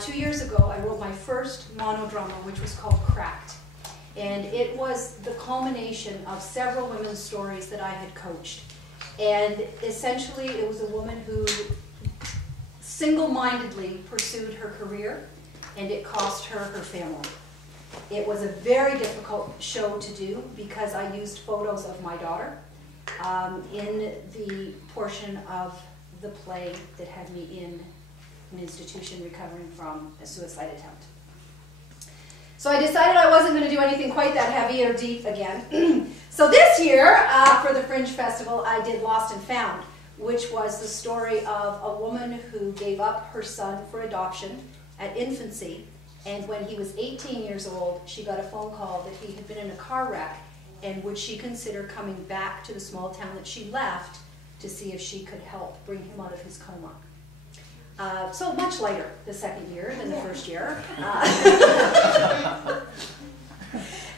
2 years ago, I wrote my first monodrama, which was called Cracked. And it was the culmination of several women's stories that I had coached. And essentially, it was a woman who single-mindedly pursued her career, and it cost her her family. It was a very difficult show to do because I used photos of my daughter in the portion of the play that had me in an institution recovering from a suicide attempt. So I decided I wasn't going to do anything quite that heavy or deep again. So this year, for the Fringe Festival, I did Lost and Found, which was the story of a woman who gave up her son for adoption at infancy, and when he was 18 years old, she got a phone call that he had been in a car wreck, and would she consider coming back to the small town that she left to see if she could help bring him out of his coma. So much lighter the second year than the first year.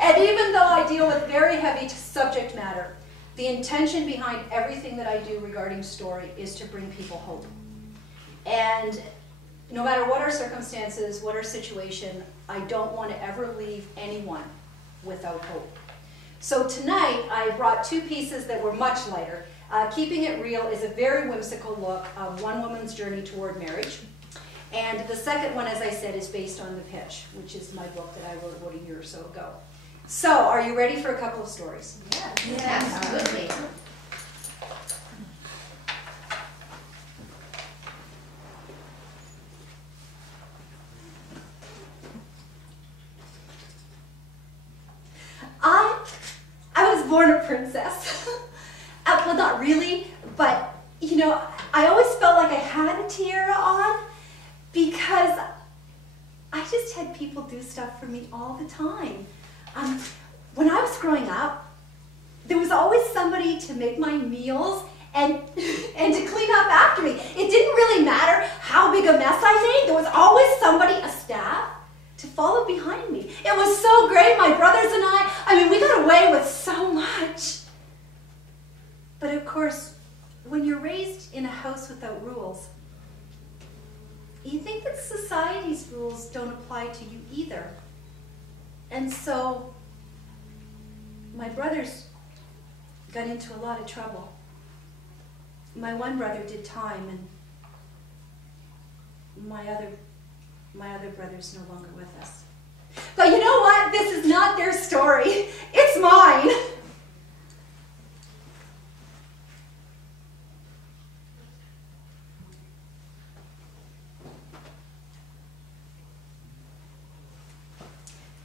And even though I deal with very heavy subject matter, the intention behind everything that I do regarding story is to bring people hope. And no matter what our circumstances, what our situation, I don't want to ever leave anyone without hope. So tonight, I brought two pieces that were much lighter. Keeping It Real is a very whimsical look of one woman's journey toward marriage. And the second one, as I said, is based on The Pitch, which is my book that I wrote about a year or so ago. So, are you ready for a couple of stories? Yes, yes, absolutely. I was born a princess. Well, not really, but, you know, I always felt like I had a tiara on because I just had people do stuff for me all the time. When I was growing up, there was always somebody to make my meals and to clean up after me. It didn't really matter how big a mess I made. There was always somebody, a staff, to follow behind me. It was so great. My brothers and I mean, we got away with so much. But of course, when you're raised in a house without rules, you think that society's rules don't apply to you either. And so, my brothers got into a lot of trouble. My one brother did time, and my other brother's no longer with us. But you know what? This is not their story. It's mine.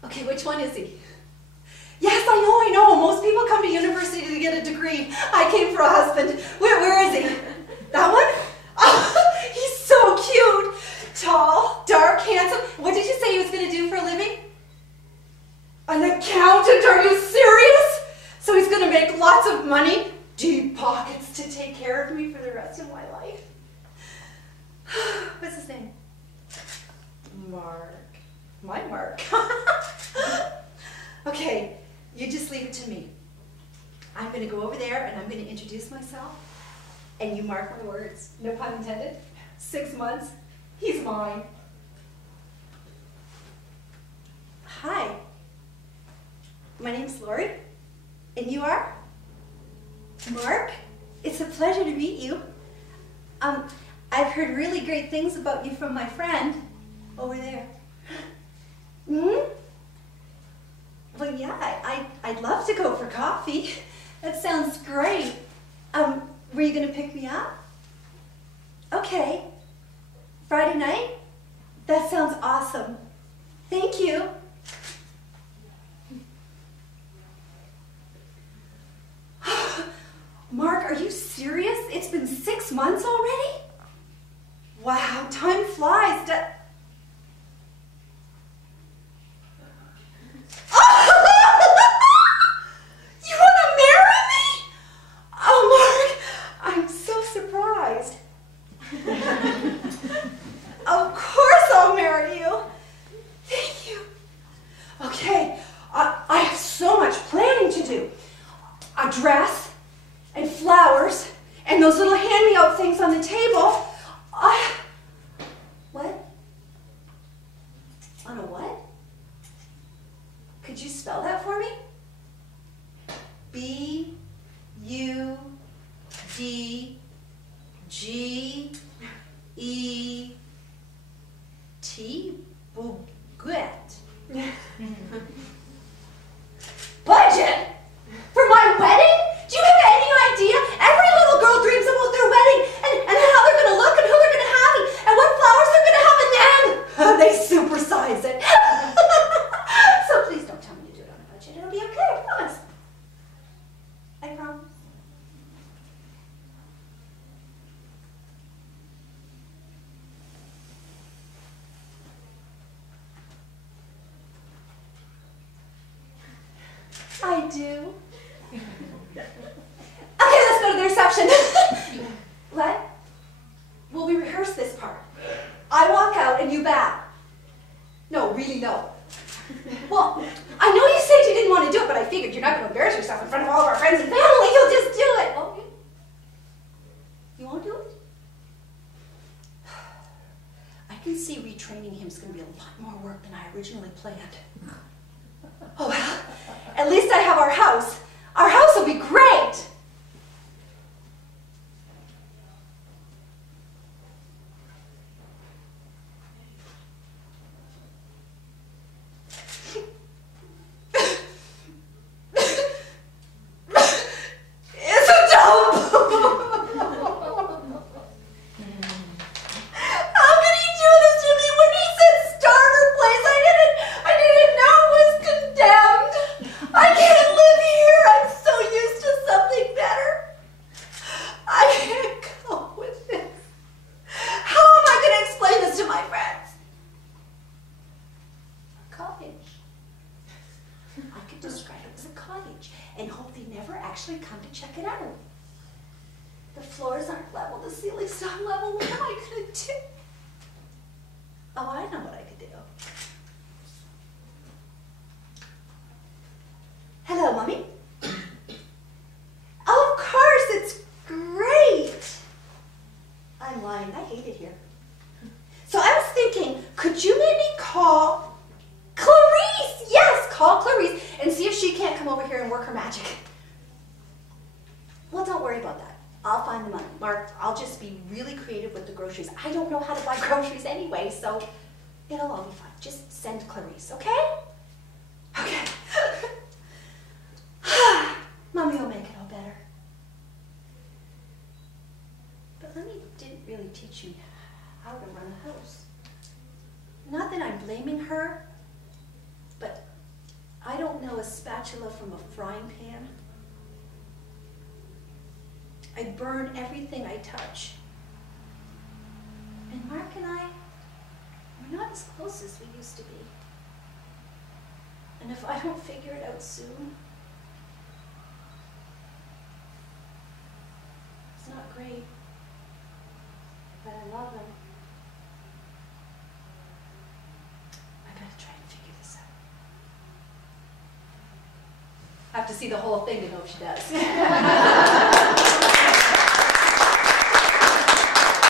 Okay, which one is he? Yes, I know. Most people come to university to get a degree. I came for a husband. Where is he? That one? Oh, he's so cute. Tall, dark, handsome. What did you say he was going to do for a living? An accountant? Are you serious? So he's going to make lots of money, deep pockets to take care of me for the rest of my life. What's his name? Mark. My Mark. Okay, you just leave it to me. I'm going to go over there and I'm going to introduce myself. And you mark my words. No pun intended. 6 months. He's mine. Hi. My name's Lori. And you are? Mark? It's a pleasure to meet you. I've heard really great things about you from my friend over there. Hmm? Well, yeah, I'd love to go for coffee. That sounds great. Were you going to pick me up? Okay. Friday night? That sounds awesome. Thank you. Mark, are you serious? It's been 6 months already? Wow, time flies. You want to marry me? Oh, Mark, I'm so surprised. Of course I'll marry you. Thank you. Could you spell that for me? B-U-D-G-E-T? Budget. Budget? For my wedding? Do you have any idea? Every little girl dreams about their wedding and how they're going to look and who they're going to have and what flowers they're going to have, and then they supersize it. So please don't tell me to do it on a budget. It'll be okay, I promise. I promise. I do. Okay, let's go to the reception. What? Well, we rehearsed this part. I walk out and you bow. No, really, no. Well, I know you said you didn't want to do it, but I figured you're not going to embarrass yourself in front of all of our friends and family. You'll just do it, won't you? You won't do it? I can see retraining him is going to be a lot more work than I originally planned. Oh, well, at least I have our house. Our house will be great. And hope they never actually come to check it out. The floors aren't level, the ceiling's not level. What am I going to do? Oh, I know what I could do. Hello, Mommy. Oh, of course, it's great. I'm lying, I hate it here. So I was thinking, could you maybe call Clarice? Yes, call Clarice and see if she can't come over here and work her magic. Well, don't worry about that. I'll find the money. Mark, I'll just be really creative with the groceries. I don't know how to buy groceries anyway, so it'll all be fine. Just send Clarice, okay? Okay. Mommy will make it all better. But Mommy didn't really teach me how to run a house. Not that I'm blaming her, but I don't know a spatula from a frying pan. I burn everything I touch. And Mark and I, we're not as close as we used to be. And if I don't figure it out soon, it's not great, but I love him. I gotta try and figure this out. I have to see the whole thing to know if she does.